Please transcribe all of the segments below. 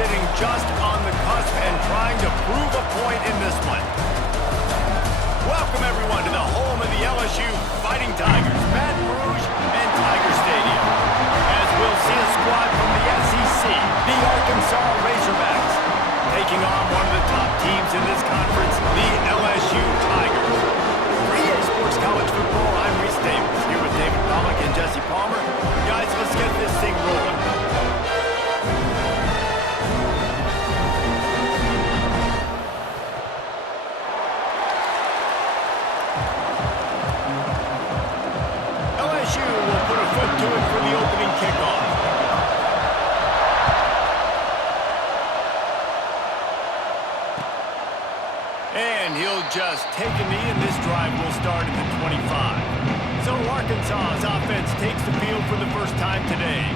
sitting just on the cusp and trying to prove a point in this one. Welcome, everyone, to the home of the LSU Fighting Tigers, Baton Rouge and Tiger Stadium. As we'll see a squad from the SEC, the Arkansas Razorbacks, taking on one of the top teams in this conference, the LSU Tigers. For EA Sports College Football, I'm Reese Davis, here with David Pollock and Jesse Palmer. Guys, let's get this thing rolling. LSU will put a foot to it for the opening kickoff. And he'll just take a knee, and this drive will start at the 25. So Arkansas's offense takes the field for the first time today.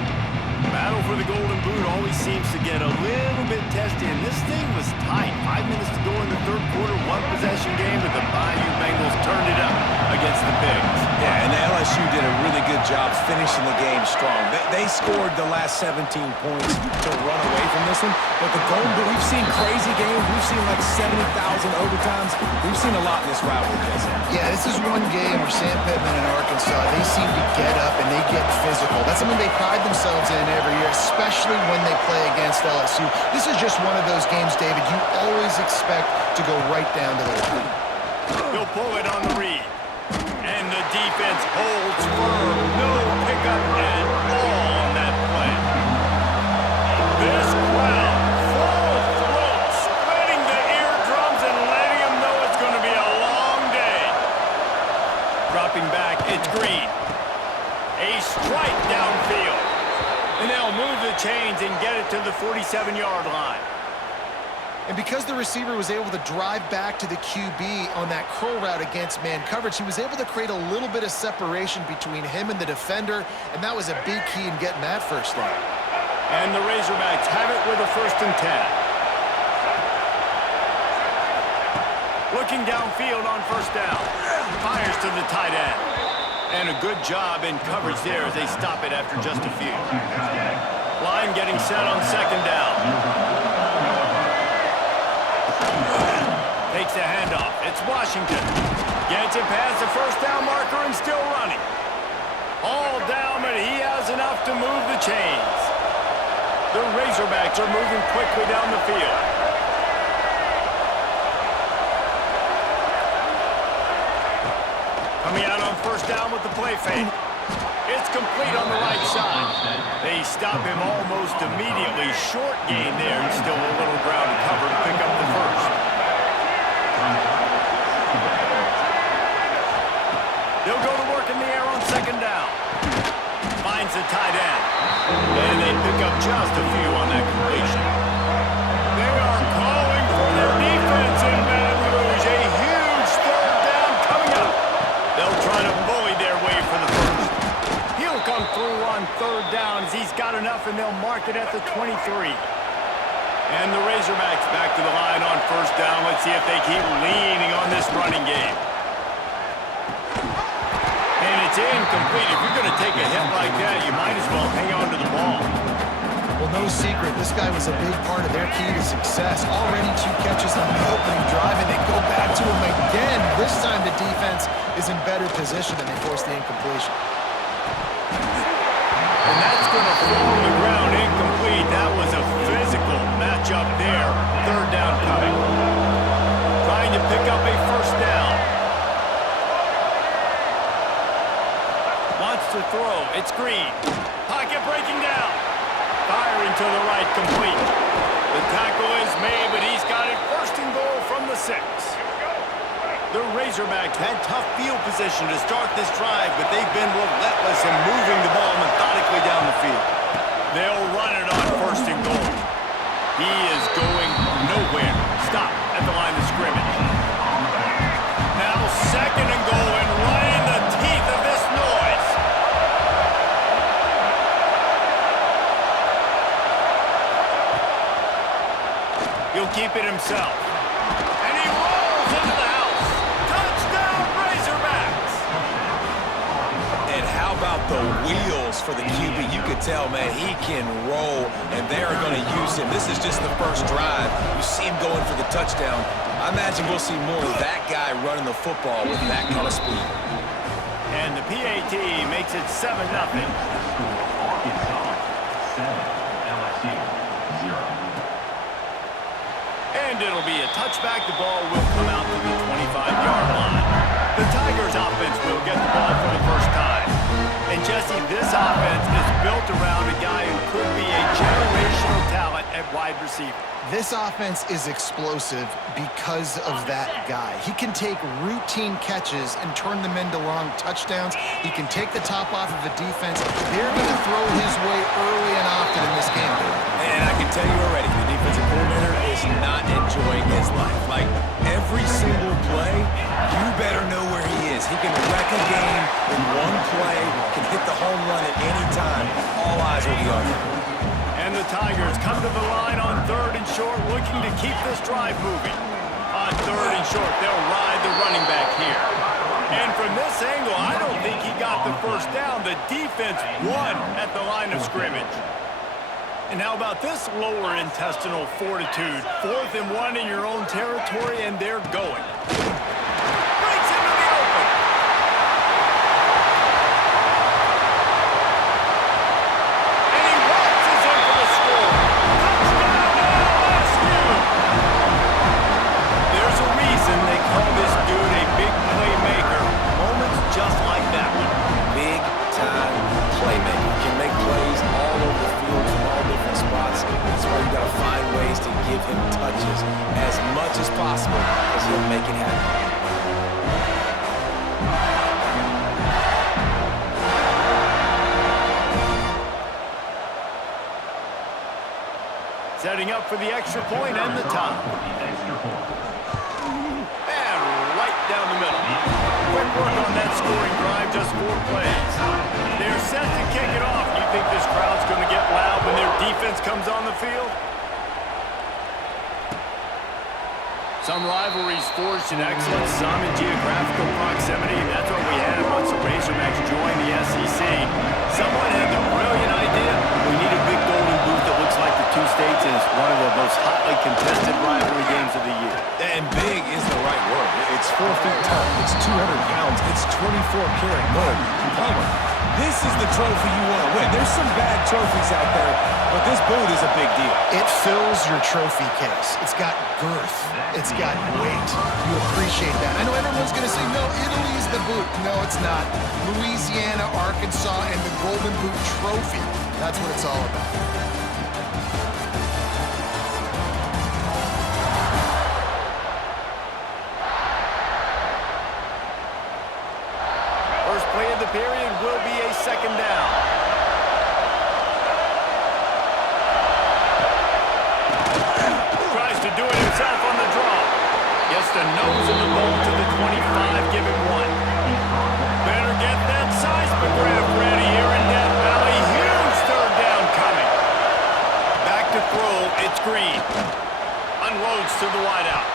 Battle for the Golden Boot always seems to get a little bit testy, and this thing was tight. 5 minutes to go in the third quarter, one-possession game, but the Bayou Bengals turned it up against the Pigs. Yeah, and the LSU did a really good job finishing the game strong. They scored the last 17 points to run away from this one, but the Golden Boot, we've seen crazy games. We've seen like 70,000 overtimes. We've seen a lot in this rivalry, Jesse. Yeah, this is one game where Sam Pittman and Arkansas, they seem to get up and they get physical. That's something they pride themselves in every year, especially when they play against LSU. This is just one of those games, David, you always expect to go right down to the line. He'll pull it on the read. And the defense holds firm. No pickup at all on that play. This crowd, full throat, spreading the eardrums and letting them know it's going to be a long day. Dropping back, it's Green. A strike downfield. And they'll move the chains and get it to the 47-yard line. And because the receiver was able to drive back to the QB on that curl route against man coverage, he was able to create a little bit of separation between him and the defender, and that was a big key in getting that first down. And the Razorbacks have it with a 1st and 10. Looking downfield on 1st down. Fires to the tight end. And a good job in coverage there as they stop it after just a few. Line getting set on 2nd down. Takes the handoff. It's Washington. Gets it past the 1st down marker and still running. All down, but he has enough to move the chains. The Razorbacks are moving quickly down the field. Coming out on 1st down with the play fake. It's complete on the right side. They stop him almost immediately. Short gain there, and still a little ground to cover to pick up the 1st. They'll go to work in the air on 2nd down. Finds the tight end. And they pick up just a few on that completion. They are calling for their defense in Baton Rouge. A huge 3rd down coming up. They'll try to bully their way for the 1st. He'll come through on 3rd down as he's got enough, and they'll mark it at the 23. And the Razorbacks back to the line on 1st down. Let's see if they keep leaning on this running game. And it's incomplete. If you're going to take a hit like that, you might as well hang on to the ball. Well, no secret, this guy was a big part of their key to success. Already 2 catches on the opening drive, and they go back to him again. This time the defense is in better position, and they force the incompletion. And that's going to fall on the ground incomplete. That was a physical matchup there. 3rd down coming. Trying to pick up a 1st down. Wants to throw. It's Green. Pocket breaking down. Firing to the right, complete. The tackle is made, but he's got it 1st and goal from the 6. The Razorbacks had tough field position to start this drive, but they've been relentless in moving the ball methodically down the field. They'll run it on 1st and goal. He is going nowhere. Stop at the line of scrimmage. Now 2nd and goal, and right in the teeth of this noise. He'll keep it himself. And he rolls into the house. Touchdown, Razorbacks! And how about the wheels for the QB. You could tell, man, he can roll, and they're going to use him. This is just the first drive. You see him going for the touchdown. I imagine we'll see more of that guy running the football with that kind of speed. And the PAT makes it 7-0. Arkansas 7, LSU 0. And it'll be a touchback. The ball will come out to the 25-yard line. The Tigers offense will get the ball for the first time. And Jesse, this offense is built around a guy who could be a generational talent at wide receiver. This offense is explosive because of that guy. He can take routine catches and turn them into long touchdowns. He can take the top off of a defense. They're going to throw his way early and often in this game, dude. And I can tell you already, the defensive coordinator is not enjoying his life. Like, every single play, you better know where he is. He can wreck a game in one play, can hit the home run at any time. All eyes will be on him. And the Tigers come to the line on 3rd and short, looking to keep this drive moving. On 3rd and short, they'll ride the running back here. And from this angle, I don't think he got the first down. The defense won at the line of scrimmage. And how about this lower intestinal fortitude? 4th and 1 in your own territory, and they're going. Breaks into the open. And he waltzes in for the score. Touchdown, LSU! There's a reason they call this dude a big playmaker. Moments just like that one. Big-time playmaker. Can make plays all over the field from all different spots. That's why you got to find ways to give him touches as much as possible, because he'll make it happen. Setting up for the extra point and the top. And right down the middle. Quick work on that scoring drive, just 4 plays. They're set to kick it off. You think this crowd's going to get loud when their defense comes on the field? Some rivalries forged in excellence, some in geographical proximity. That's what we had once the Razorbacks joined the SEC. Someone had the brilliant idea. We need a big golden booth that looks like the two states, and it's one of the most hotly contested rivalry games of the year. And big is the right word. It's 4 feet tall. It's 200 pounds. It's 24-karat gold. Palmer, this is the trophy you want to win. There's some bad trophies out there, but this boot is a big deal. It fills your trophy case. It's got girth. It's got weight. You appreciate that. I know everyone's going to say, no, Italy's the boot. No, it's not. Louisiana, Arkansas, and the Golden Boot Trophy. That's what it's all about. First play of the period will be a 2nd down. Tries to do it himself on the draw. Gets the nose of the ball to the 25, give him 1. Better get that seismograph ready here in Death Valley. Huge 3rd down coming. Back to throw, it's Green. Unloads to the wideout.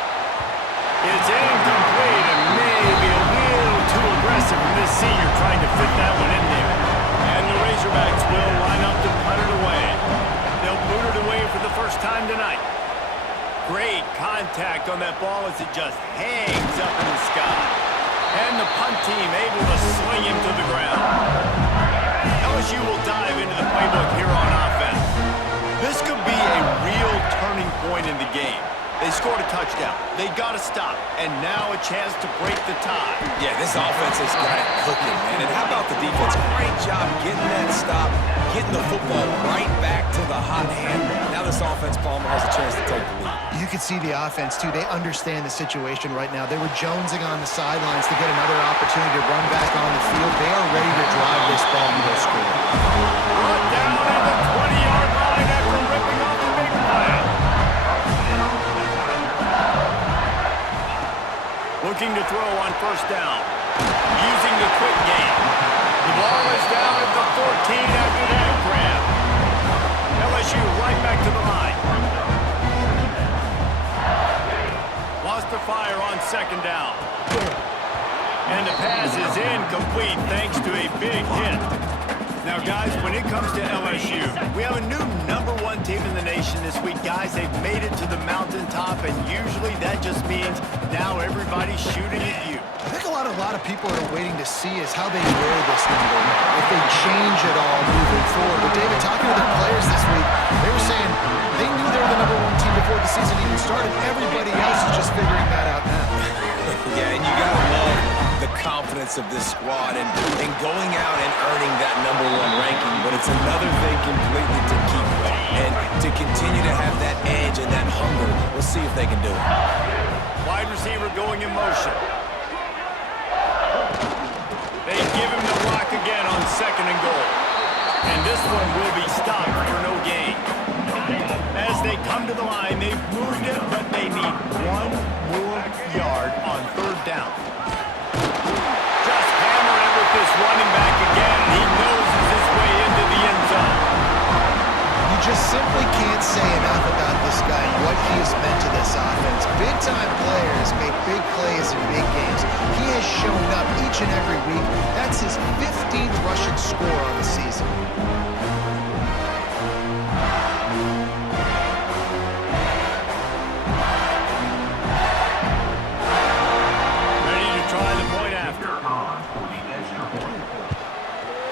It's incomplete and maybe a little too aggressive from this senior trying to fit that one in there. And the Razorbacks will line up to punt it away. They'll boot it away for the first time tonight. Great contact on that ball as it just hangs up in the sky. And the punt team able to sling him to the ground. LSU will dive into the playbook here on offense. This could be a real turning point in the game. They scored a touchdown. They got to stop. And now a chance to break the tie. Yeah, this offense has got it cooking, man. And how about the defense? Great job getting that stop, getting the football right back to the hot hand. Now this offense, Palmer, has a chance to take the lead. You can see the offense, too. They understand the situation right now. They were jonesing on the sidelines to get another opportunity to run back on the field. They are ready to drive this ball and go score. Brought down at the 20-yard line after ripping off the big play. Looking to throw on 1st down. Using the quick game. The ball is down at the 14 after that grab. LSU right back to the line. Lost the fire on 2nd down. And the pass is incomplete thanks to a big hit. Now, guys, when it comes to LSU, we have a new #1 team in the nation this week. Guys, they've made it to the mountaintop, and usually that just means now everybody's shooting at you. I think a lot of people are waiting to see is how they wear this number, if they change it all moving forward. But, David, talking to their players this week, they were saying they knew they were the #1 team before the season even started. Everybody else is just figuring that out now. Yeah, and you got to love the confidence of this squad and going out and earning that #1 ranking. But it's another thing completely to keep it and to continue to have that edge and that hunger. We'll see if they can do it. Wide receiver going in motion. They give him the rock again on 2nd and goal. And this one will be stopped for no gain. As they come to the line, they've moved it, but they need 1 more yard on 3rd down. Just hammer it with this running back again. He noses his way into the end zone. You just simply can't say enough about this guy and what he has meant to this offense. Big-time players make big plays in big games. He has shown up each and every week. That's his 15th rushing score on the season.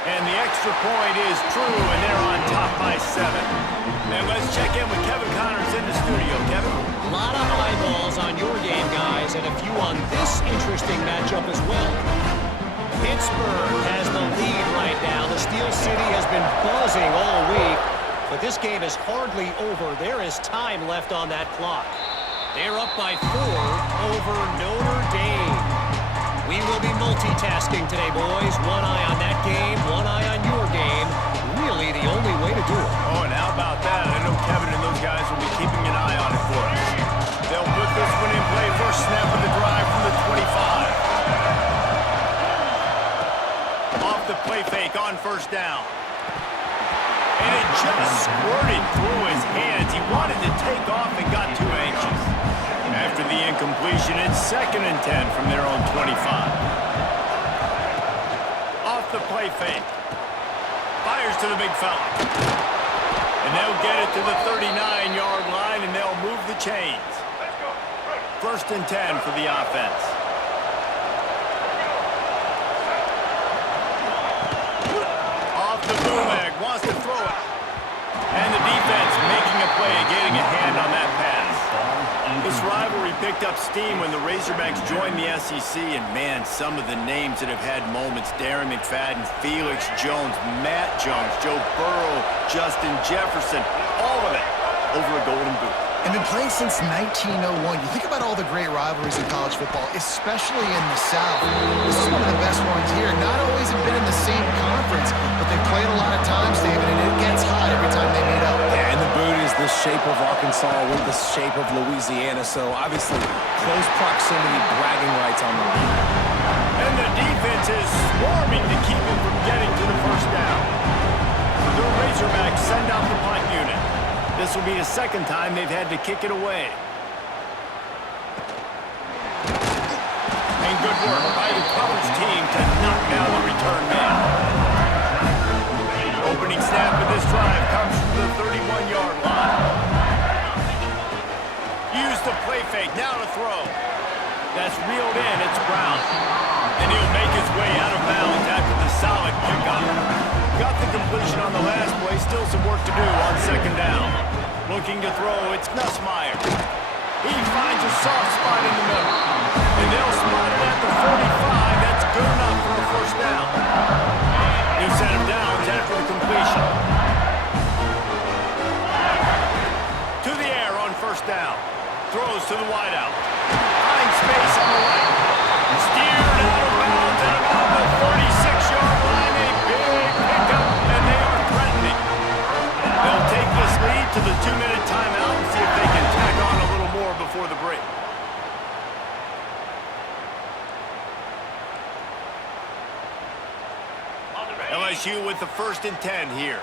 And the extra point is true, and they're on top by 7. And let's check in with Kevin Connors in the studio. Kevin? A lot of eyeballs on your game, guys, and a few on this interesting matchup as well. Pittsburgh has the lead right now. The Steel City has been buzzing all week, but this game is hardly over. There is time left on that clock. They're up by 4 over Notre Dame. We will be multitasking today, boys. One eye on that game, one eye on your game. Really the only way to do it. Oh, and how about that? I know Kevin and those guys will be keeping an eye on it for us. They'll put this one in play. First snap of the drive from the 25. Off the play fake on 1st down. And it just squirted through his hands. He wanted to take off and got too anxious. After the incompletion, it's 2nd and 10 from their own 25. Off the play fake. Fires to the big fella. And they'll get it to the 39-yard line, and they'll move the chains. 1st and 10 for the offense. Off the bootleg, wants to throw it. And the defense making a play, getting a hand on that pass. This rivalry picked up steam when the Razorbacks joined the SEC, and man, some of the names that have had moments: Darren McFadden, Felix Jones, Matt Jones, Joe Burrow, Justin Jefferson, all of it over a golden boot. And been playing since 1901. You think about all the great rivalries in college football, especially in the South. This is one of the best ones here. Not always have been in the same conference, but they've played a lot of times, David, and it gets hot every time they meet up. Yeah, and the boot is the shape of Arkansas with the shape of Louisiana, so obviously close proximity, bragging rights on the line. And the defense is swarming to keep him from getting to the 1st down. The Razorbacks send out the punt unit. This will be the 2nd time they've had to kick it away. And good work by the coverage team to knock down the return man. Opening snap of this drive comes from the 31-yard line. Use the play fake, now to throw. That's reeled in, it's Brown. And he'll make his way out of bounds after the solid pickup. Got the completion on the last play, still some work to do on 2nd down. Looking to throw, it's Nussmeier. He finds a soft spot in the middle. And they'll spot it at the 45. That's good enough for a 1st down. New set of downs after the completion. To the air on 1st down. Throws to the wideout. Finds space on the right. Steered out of bounds at about the 36-yard line. A big pickup, and they are threatening. They'll take this lead to the 2-minute timeout and see if they can tack on a little more before the break. LSU with the 1st and 10 here.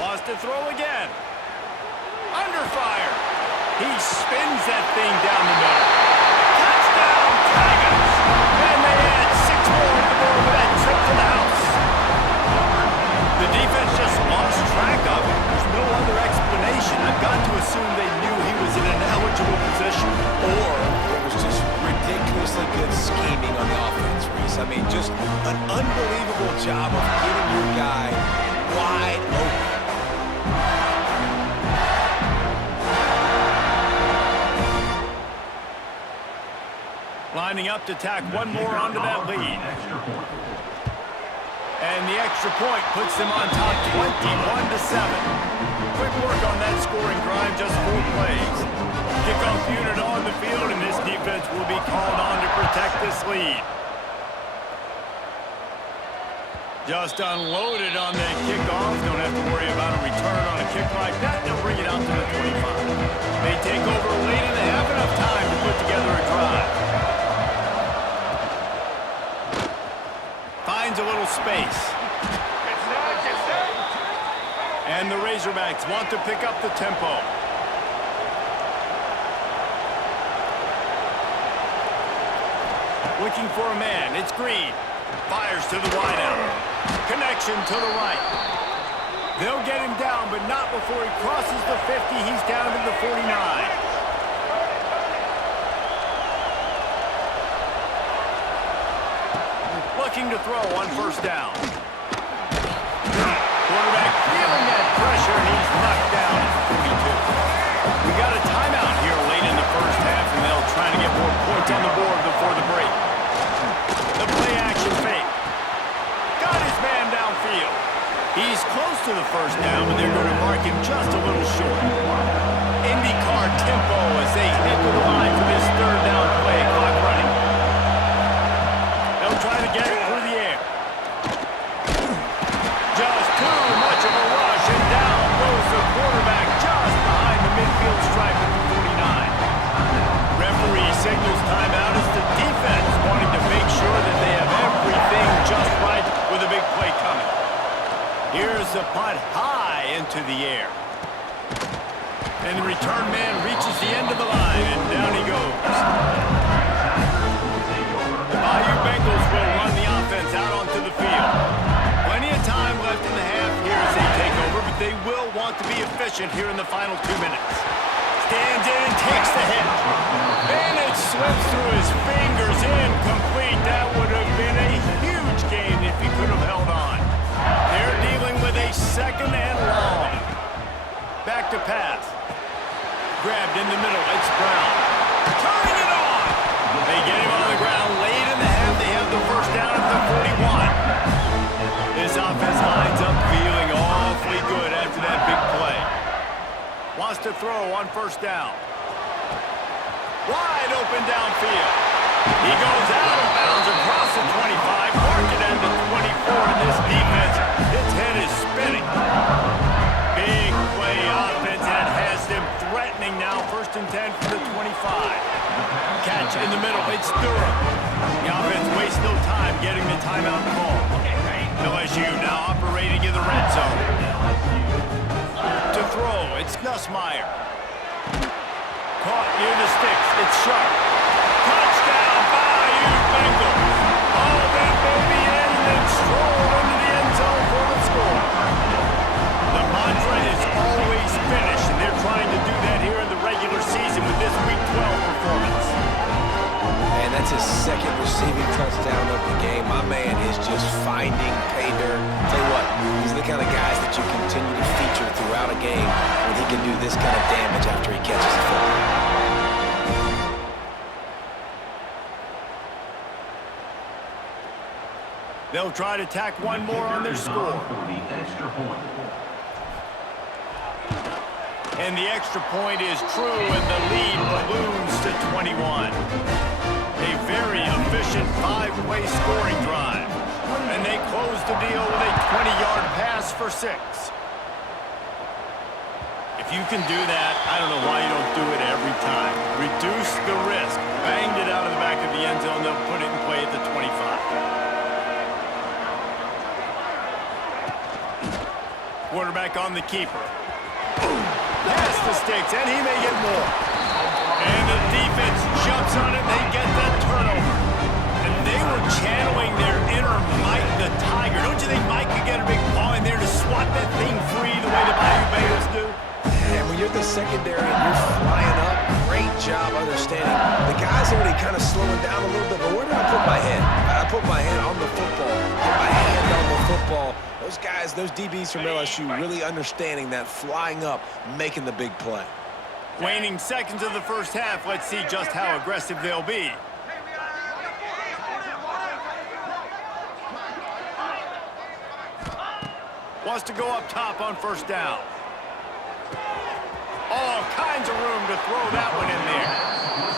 Wants to throw again. Under fire. He spins that thing down the middle. Touchdown, Tigers! And they add 6 more scheming on the offense, Reese. I mean, just an unbelievable job of getting your guy wide open. Lining up to tack one more onto that lead. And the extra point puts them on top 21-7. Quick work on that scoring drive, just 4 plays. Kickoff unit on the field, and this defense will be called on to protect this lead. Just unloaded on that kickoff. Don't have to worry about a return on a kick like that. They'll bring it out to the 25. They take over late in the half, enough time to put together a drive. Finds a little space. And the Razorbacks want to pick up the tempo. Looking for a man. It's Green. Fires to the wideout. Connection to the right. They'll get him down, but not before he crosses the 50. He's down to the 49. Looking to throw on first down. Quarterback feeling that pressure, and he's knocked down at the 42. We got a timeout here late in the first half, and they'll try to get more points on the board before the break. The play-action fake. Got his man downfield. He's close to the first down, but they're going to mark him just a little short. IndyCar tempo as they head to the line for this third down play. Clock running. They'll try to get it through the air. Just too much of a rush, and down goes the quarterback just behind the midfield stripe at the 49. Referee signals timeout as the defense wanting to make sure that they have everything just right with a big play coming. Here's the punt high into the air. And the return man reaches the end of the line, and down he goes. The Bayou Bengals will run the offense out onto the field. Plenty of time left in the half here as they take over, but they will want to be efficient here in the final 2 minutes. Stands in and takes the hit. And it slips through his fingers, incomplete. That would have been a huge gain if he could have held on. They're dealing with a second and long. Back to pass. Grabbed in the middle. It's Brown. Turning it on. They get him on the ground late in the half. They have the first down at the 41. This offense lines up feeling awfully good after that big play. Wants to throw on first down. Wide open downfield. He goes out of bounds across the 25, marking at the 24, and this defense, its head is spinning. Big play offense that has them threatening now. First and 10 for the 25. Catch in the middle. It's Durham. The offense wastes no time getting the timeout call. LSU now operating in the red zone. To throw, it's Nussmeier. Caught near the sticks. It's Sharp. Touchdown, Bayou Bengals. All that baby in and then strolled into the end zone for the score. The mantra is always finish, and they're trying to do that here in the regular season with this Week 12 performance. And that's his second receiving touchdown of the game. My man is just finding pay dirt. Tell you what, these are the kind of guys that you continue to feature throughout a game when he can do this kind of damage after he catches the football. They'll try to tack one more on their score. And the extra point is true, and the lead balloons to 21. A very efficient 5-play scoring drive. And they close the deal with a 20-yard pass for 6. If you can do that, I don't know why you don't do it every time. Reduce the risk. Banged it out of the back of the end zone. They'll put it in play at the 25. Quarterback on the keeper. Past the sticks, and he may get more. And the defense jumps on it. They get that turnover. And they were channeling their inner Mike the Tiger. Don't you think Mike could get a big paw in there to swat that thing free the way the Bayou Bengals do? And when you're the secondary and you're flying up, great job understanding the guy's already kind of slowing down a little bit, but where do I put my head? I put my head on the football. Get my hand on the football. Those guys, those DBs from LSU really understanding that, flying up, making the big play. Waning seconds of the first half. Let's see just how aggressive they'll be. Wants to go up top on first down. All kinds of room to throw that one in there.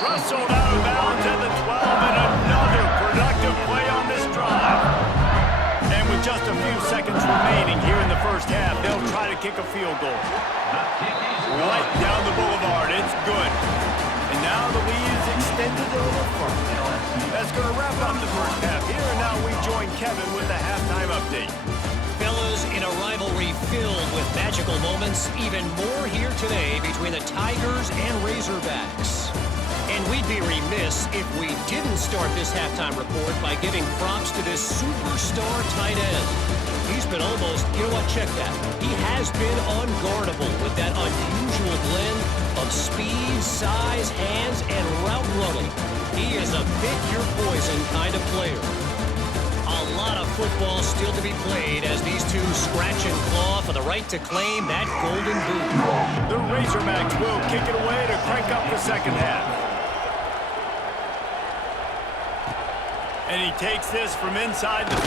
Rustled out of bounds at the 12, and another productive play on this drive. And with just a few seconds remaining here in the first half, they'll try to kick a field goal. Right down the boulevard, it's good. And now the lead is extended a little further. That's going to wrap up the first half here, and now we join Kevin with the halftime update. Fellas, in a rivalry filled with magical moments, even more here today between the Tigers and Razorbacks. And we'd be remiss if we didn't start this halftime report by giving props to this superstar tight end. He's been almost, you know what, check that. He has been unguardable with that unusual blend of speed, size, hands, and route running. He is a pick-your-poison kind of player. A lot of football still to be played as these two scratch and claw for the right to claim that golden boot. The Razorbacks will kick it away to crank up the second half. And he takes this from inside the 5.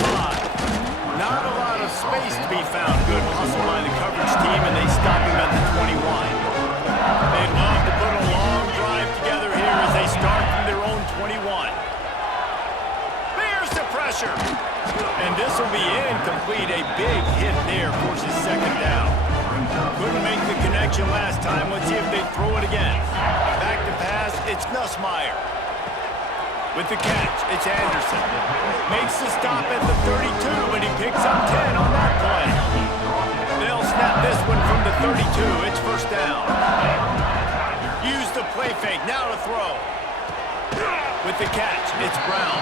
Not a lot of space to be found. Good hustle by the coverage team, and they stop him at the 21. They'd love to put a long drive together here as they start from their own 21. Pressure. And this will be incomplete. A big hit there forces second down. Couldn't make the connection last time. Let's see if they throw it again. Back to pass. It's Nussmeier. With the catch, it's Anderson. Makes the stop at the 32, and he picks up 10 on that play. They'll snap this one from the 32. It's first down. Use the play fake. Now to throw. With the catch, it's Brown.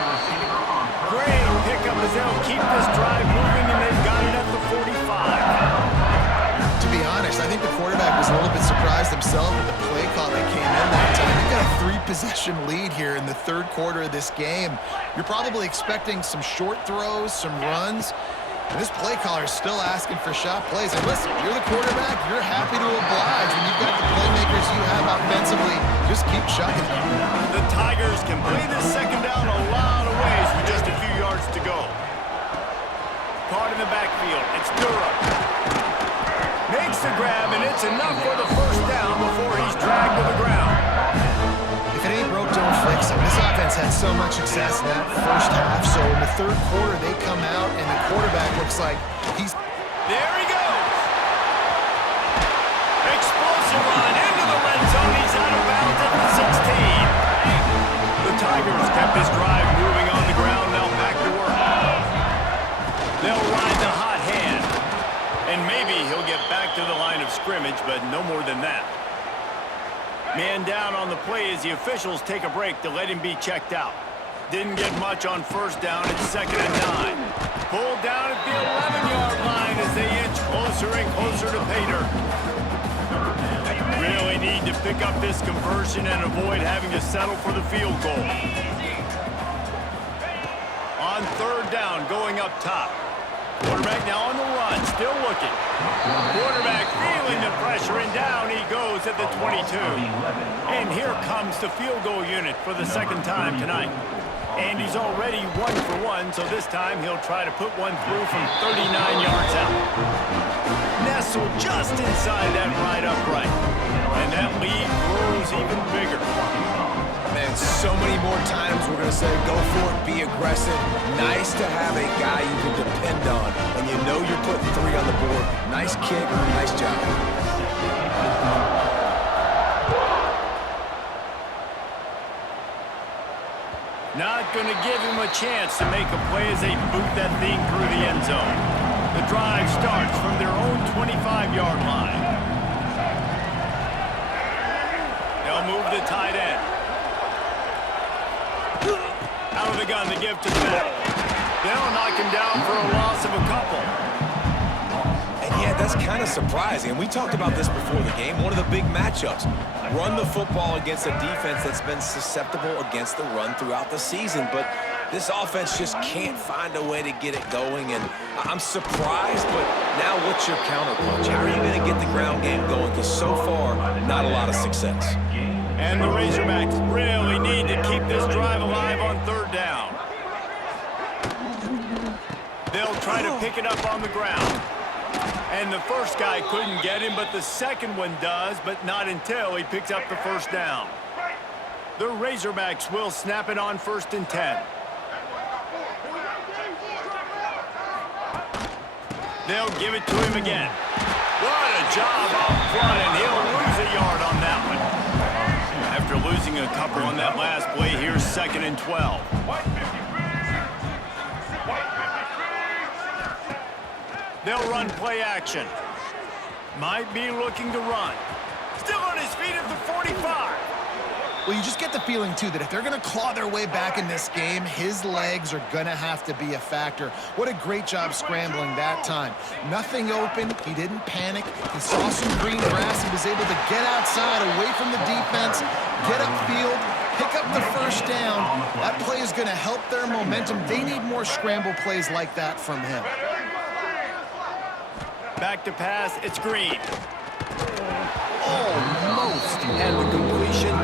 Great pickup as they'll keep this drive moving, and they've got it at the 45. To be honest, I think the quarterback was a little bit surprised himself with the play call that came in that time. They've got a 3-possession lead here in the third quarter of this game. You're probably expecting some short throws, some runs. And this play caller is still asking for shot plays. And listen, you're the quarterback. You're happy to oblige when you've got the playmakers you have offensively. Just keep chucking. The Tigers can play this second down a lot of ways with just a few yards to go. Caught in the backfield. It's Durham. Makes the grab, and it's enough for the first down before he's dragged to the ground. If it ain't broke, don't fix it. This offense had so much success in that first half, so in the third quarter, they come out, and the quarterback looks like he's... There he goes! Explosive run into the red zone. He's out of bounds at the 16. The Tigers kept this drive moving on the ground. Now back to work. They'll ride the hot hand. And maybe he'll get back to the line of scrimmage, but no more than that. Man down on the play as the officials take a break to let him be checked out. Didn't get much on first down. It's 2nd and 9. Pulled down at the 11-yard line as they inch closer and closer to pay dirt. Really need to pick up this conversion and avoid having to settle for the field goal. On third down, going up top. Quarterback now on the run, still looking. Quarterback feeling the pressure, and down he goes at the 22. And here comes the field goal unit for the second time tonight. And he's already 1 for 1, so this time he'll try to put one through from 39 yards out. Nestled just inside that right upright. And that lead grows even bigger. Man, so many more times we're going to say, go for it, be aggressive. Nice to have a guy you can depend on, and you know you're putting 3 on the board. Nice kick, nice job. Not going to give him a chance to make a play as they boot that thing through the end zone. The drive starts from their own 25-yard line. They'll move the tight end. Out of the gun, the give to the back. They'll knock him down for a loss of a couple. And yet That's kind of surprising. And we talked about this before the game. One of the big matchups. Run the football against a defense that's been susceptible against the run throughout the season. But this offense just can't find a way to get it going. And I'm surprised, but now what's your counterpunch? How are you going to get the ground game going? Because so far, not a lot of success. And the Razorbacks really need to keep this drive alive on third down. They'll try to pick it up on the ground. And the first guy couldn't get him, but the second one does, but not until he picks up the first down. The Razorbacks will snap it on 1st and 10. They'll give it to him again. What a job up front, and he'll lose a yard on that one. After losing a couple on that last play, here's 2nd and 12. They'll run play action. Might be looking to run. Still on his feet at the 45. Well, you just get the feeling, too, that if they're going to claw their way back in this game, his legs are going to have to be a factor. What a great job scrambling that time. Nothing open. He didn't panic. He saw some green grass. He was able to get outside, away from the defense, get upfield, pick up the first down. That play is going to help their momentum. They need more scramble plays like that from him. Back to pass, it's Green. Almost had the completion,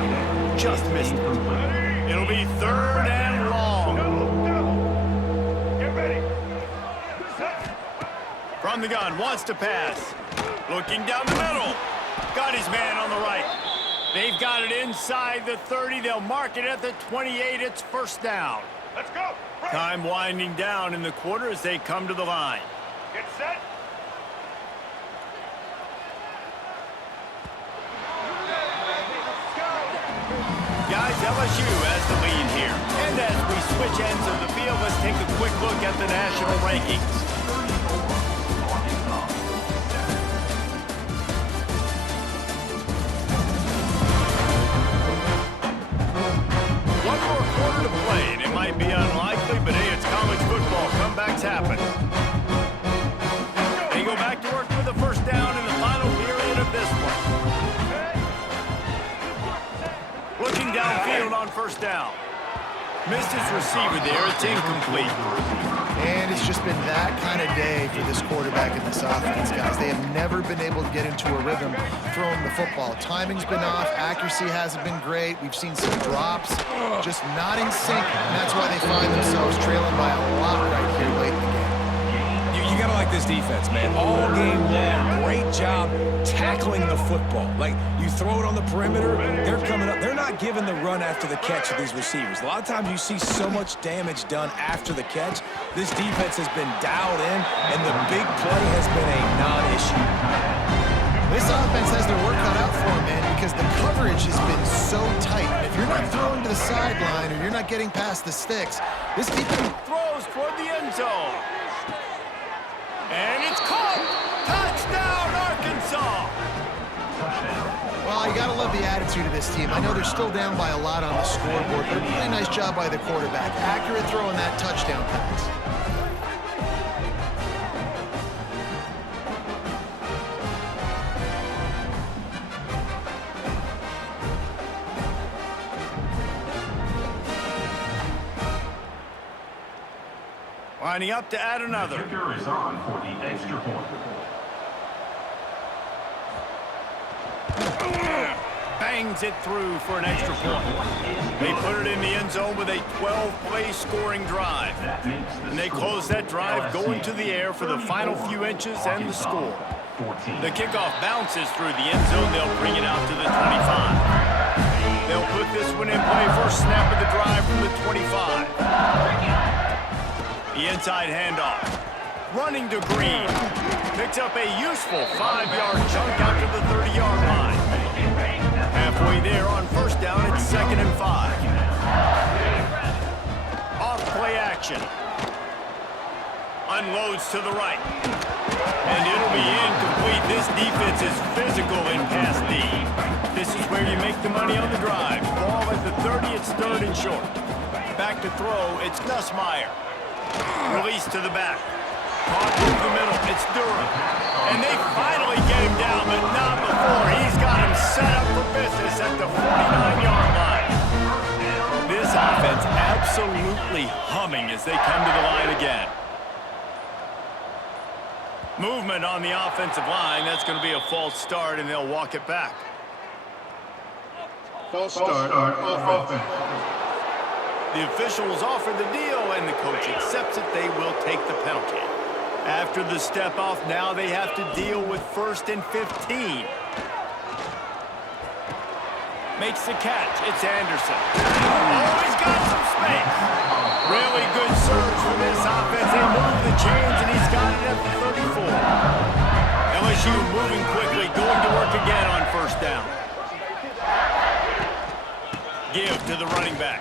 just missed it. It'll be 3rd and long. Get ready. From the gun, wants to pass. Looking down the middle. Got his man on the right. They've got it inside the 30. They'll mark it at the 28. It's 1st down. Let's go. Time winding down in the quarter as they come to the line. Get set. Guys, LSU has the lead here. And as we switch ends of the field, let's take a quick look at the national rankings. One more quarter to play, and it might be unlikely, but hey, it's college football. Comebacks happen. They go back to work with a 1st down in the final period of this one. Looking downfield on 1st down. Missed his receiver there. It's incomplete. And it's just been that kind of day for this quarterback in this offense, guys. They have never been able to get into a rhythm throwing the football. Timing's been off. Accuracy hasn't been great. We've seen some drops, just not in sync. And that's why they find themselves trailing by a lot right here late in the game. You gotta like this defense, man. All game long, great job tackling the football. Like, you throw it on the perimeter, they're coming up. They're not giving the run after the catch of these receivers. A lot of times you see so much damage done after the catch. This defense has been dialed in, and the big play has been a non-issue. This offense has their work cut out for them, man, because the coverage has been so tight. If you're not throwing to the sideline or you're not getting past the sticks, this defense Throws toward the end zone. And it's caught! Touchdown, Arkansas! Well, you got to love the attitude of this team. I know they're still down by a lot on the scoreboard, but a really nice job by the quarterback. Accurate throw in that touchdown pass. Lining up to add another. The kicker is on for the extra point. Bangs it through for an extra point. They put it in the end zone with a 12-play scoring drive. And they close that drive going to the air for the final few inches and the score. The kickoff bounces through the end zone. They'll bring it out to the 25. They'll put this one in play. First snap of the drive from the 25. The inside handoff. Running to Green. Picks up a useful 5-yard chunk out to the 30-yard line. Halfway there on 1st down, it's 2nd and 5. Off play action. Unloads to the right. And it'll be incomplete. This defense is physical in pass D. This is where you make the money on the drive. Ball at the 30, it's 3rd and short. Back to throw, it's Nussmeier. Release to the back. Caught through the middle. It's Durham. And they finally get him down, but not before. He's got him set up for business at the 49-yard line. This offense absolutely humming as they come to the line again. Movement on the offensive line. That's going to be a false start, and they'll walk it back. False start offense. The officials offer the deal, and the coach accepts it. They will take the penalty. After the step off, now they have to deal with 1st and 15. Makes the catch. It's Anderson. Oh, he's got some space. Really good surge for this offense. They move the chains, and he's got it at the 34. LSU moving quickly, going to work again on 1st down. Give to the running back.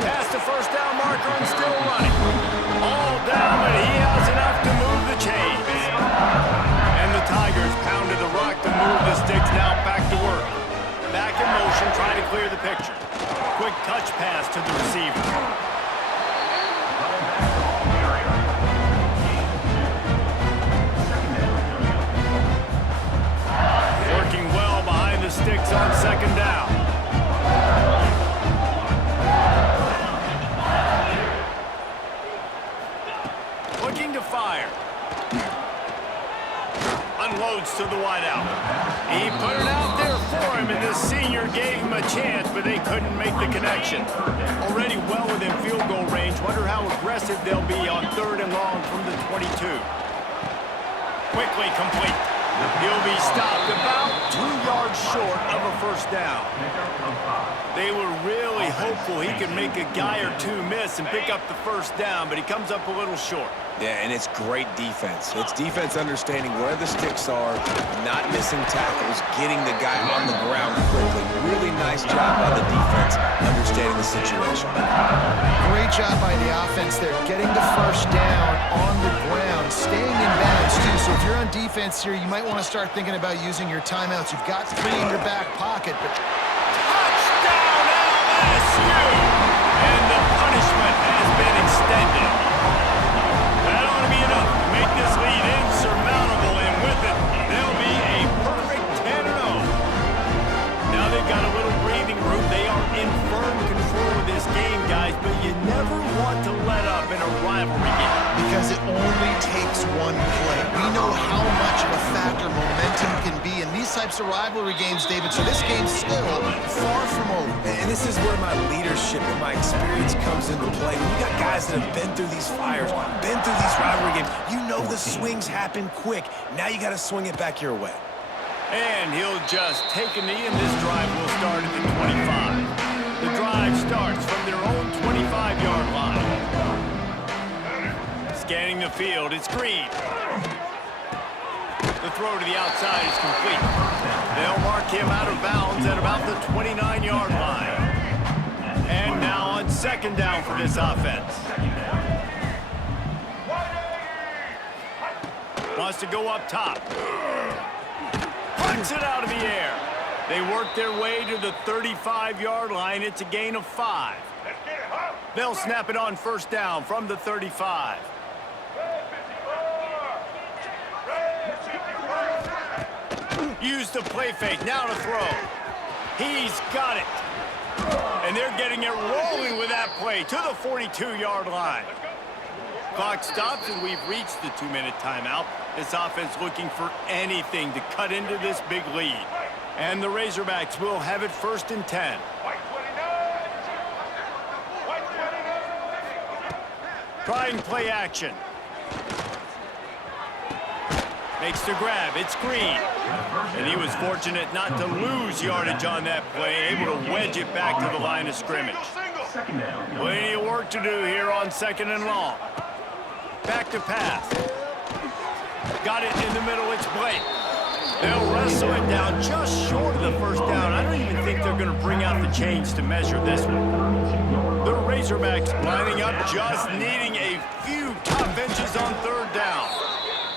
Past the 1st down marker and still running. All down, but he has enough to move the chains. And the Tigers pounded the rock to move the sticks. Now back to work. Back in motion, trying to clear the picture. Quick touch pass to the receiver. Working well behind the sticks on 2nd down. Looking to fire. Unloads to the wideout. He put it out there for him, and the senior gave him a chance, but they couldn't make the connection. Already well within field goal range. Wonder how aggressive they'll be on 3rd and long from the 22. Quickly complete. He'll be stopped about 2 yards short of a 1st down. They were really hopeful he could make a guy or two miss and pick up the 1st down, but he comes up a little short. Yeah, and it's great defense. It's defense understanding where the sticks are, not missing tackles, getting the guy on the ground quickly. Really nice job by the defense understanding the situation. Great job by the offense there, getting the 1st down on the ground, staying in bounds too. So if you're on defense here, you might want to start thinking about using your timeouts. You've got 3 in your back pocket, but Touchdown LSU! And the punishment has been extended. That ought to be enough to make this lead insurmountable, and with it, they'll be a perfect 10-0. Now they've got a little breathing room. They are in firm control of this game, guys, but you never want to let up in a rivalry game. because it only takes one play. We know how much of a factor momentum can be in these types of rivalry games, David, so this game's still far from over. And this is where my leadership and my experience comes into play. When you got guys that have been through these fires, been through these rivalry games, you know the swings happen quick. Now you got to swing it back your way. And he'll just take a knee, and this drive will start at the 25. The drive starts from their own 25-yard line. Scanning the field, it's Green. The throw to the outside is complete. They'll mark him out of bounds at about the 29-yard line. And now on 2nd down for this offense. Wants to go up top. Punts it out of the air. They work their way to the 35-yard line. It's a gain of 5. They'll snap it on 1st down from the 35. Use the play fake. Now to throw. He's got it. And they're getting it rolling with that play to the 42-yard line. Clock stops, and we've reached the 2-minute timeout. This offense looking for anything to cut into this big lead. And the Razorbacks will have it 1st and 10. Trying play action. Makes the grab. It's Green. And he was fortunate not to lose yardage on that play, able to wedge it back to the line of scrimmage. Plenty of work to do here on 2nd and long. Back to pass. Got it in the middle. It's Blake. They'll wrestle it down just short of the 1st down. I don't even think they're going to bring out the chains to measure this one. The Razorbacks lining up, just needing a few top inches on 3rd down.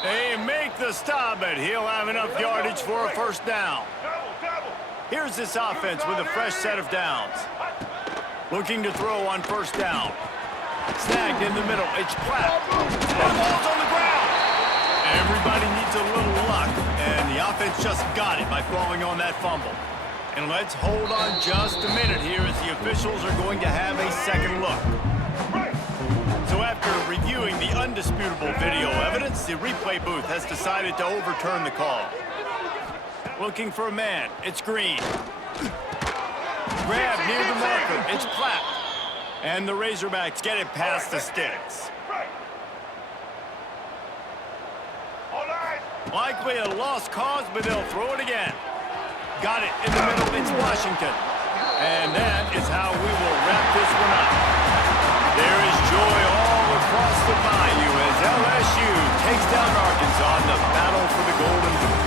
They make the stop, but he'll have enough yardage for a 1st down. Here's this offense with a fresh set of downs. Looking to throw on 1st down. Snagged in the middle. It's Platt. And the ball's on the ground. Everybody needs a little luck, and the offense just got it by falling on that fumble. And let's hold on just a minute here as the officials are going to have a second look. So after reviewing the undisputable video evidence, the replay booth has decided to overturn the call. Looking for a man. It's Green. Grab near the marker. It's Platt. And the Razorbacks get it past the sticks. Likely a lost cause, but they'll throw it again. Got it in the middle. It's Washington. And that is how we will wrap this one up. There is joy all across the bayou as LSU takes down Arkansas in the battle for the Golden Boot.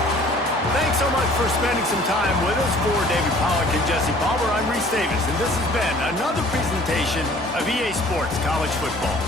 Thanks so much for spending some time with us. For David Pollack and Jesse Palmer, I'm Reese Davis, and this has been another presentation of EA Sports College Football.